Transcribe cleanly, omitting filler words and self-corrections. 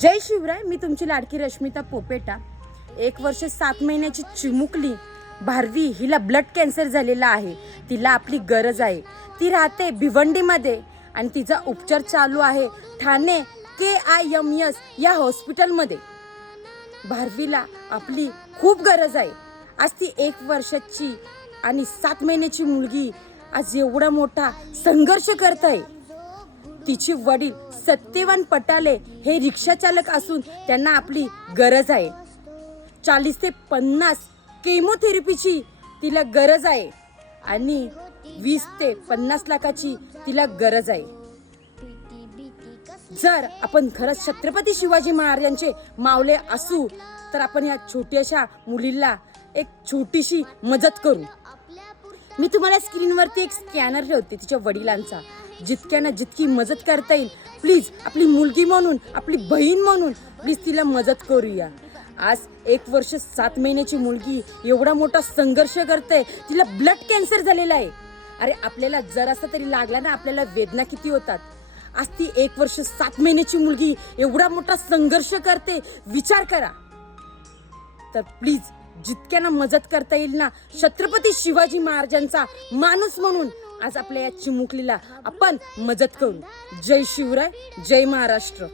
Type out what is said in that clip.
जय शिवराय. मी तुमची लाडकी रश्मिता पोपेटा. 1 वर्ष 7 महिन्याची चिमुकली भारवी, हिला ब्लड कॅन्सर झालेला आहे. तिला आपली गरज आहे. ती राहते भिवंडीमध्ये आणि तिचा उपचार चालू आहे ठाणे KIMS या हॉस्पिटलमध्ये. भारवीला आपली खूप गरज आहे. आज ती 1 वर्षाची आणि 7 महिन्याची मुलगी आज एवढा मोठा संघर्ष करत आहे. तिचे वडील सत्यवान पटाले हे रिक्षा चालक असून त्यांना आपली गरज आहे. 40 ते 50 केमोथेरपीची तिला गरज आहे आणि 20 ते 50 लाखाची तिला गरज आहे. जर आपण खरंच छत्रपती शिवाजी महाराजांचे मावले असू तर आपण या छोट्याशा मुलीला एक छोटीशी मदत करू. मी तुम्हाला स्क्रीनवरती एक स्कॅनर ठेवते तिच्या वडिलांचा. जितक्यानं जितकी मदत करता येईल प्लीज आपली मुलगी म्हणून, आपली बहीण म्हणून प्लीज तिला मदत करूया. आज 1 वर्ष 7 महिन्याची मुलगी एवढा मोठा संघर्ष करते. तिला ब्लड कॅन्सर झालेला आहे. अरे आपल्याला जरासा तरी लागला ना आपल्याला वेदना किती होतात. आज ती 1 वर्ष 7 महिन्याची मुलगी एवढा मोठा संघर्ष करते. विचार करा. तर प्लीज जितक्यानं मदत करता येईल ना, छत्रपती शिवाजी महाराजांचा माणूस म्हणून आज आपल्या या चिमुकलीला आपण मदत करू. जय शिवराय, जय महाराष्ट्र.